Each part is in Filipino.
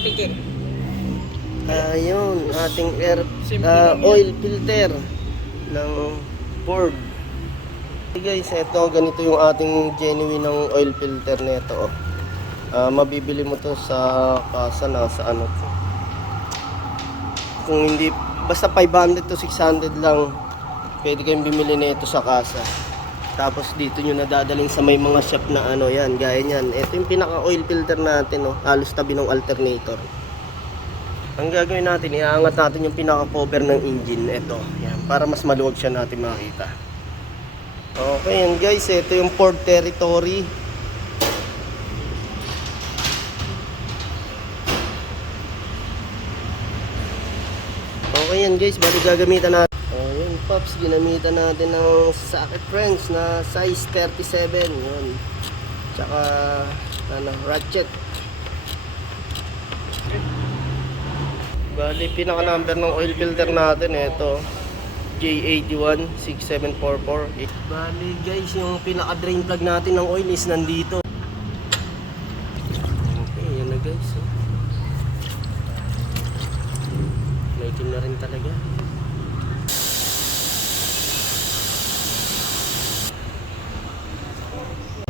pikit. Ayun, ating oil filter ng Ford. Okay guys, ito ganito yung ating genuine ng oil filter nito. Mabibili mo to sa kasa na sa ano to. Kung hindi, basta 500 to 600 lang, pwede kayong bumili nito sa kasa. Tapos dito nyo nadadaling sa may mga shop na ano yan, gaya nyan. Ito yung pinaka oil filter natin, no? Halos tabi ng alternator. Ang gagawin natin, iaangat natin yung pinaka cover ng engine. Ito, yan, para mas maluwag siya natin makita. Okay, yan guys, ito yung Ford Territory. Okay yan guys, bali gagamitan natin. Ayun Pops, ginamitan natin ng socket wrench na size 37. Yun. Tsaka ano, ratchet. Bali pinaka number ng oil filter natin ito, J816744. Bali guys, yung pinaka drain plug natin ng oil is nandito. Okay, yan na guys. Maitim na rin talaga.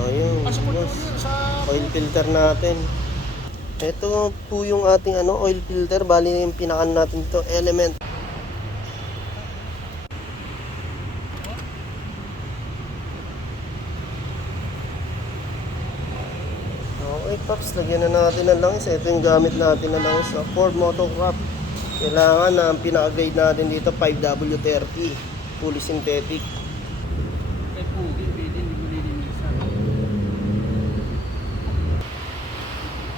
Ayun, boss. Oil filter natin. Ito po yung ating oil filter. Bali yung pinakan natin to, Element. Okay Pops, lagyan na natin ng langis. Ito yung gamit natin na langis sa Ford Motocraft. Kailangan na ang pinaka-grade natin dito 5W30 fully synthetic.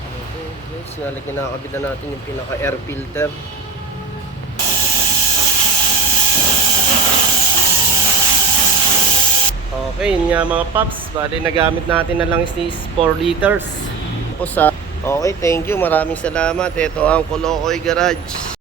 Okay guys, nalagyan na nakakabit na natin yung pinaka-air filter. Okay, yun nga mga Pops. Bali nagamit natin na langis ni 4 liters. Okay, thank you. Maraming salamat. Ito ang Kolokoy Garage.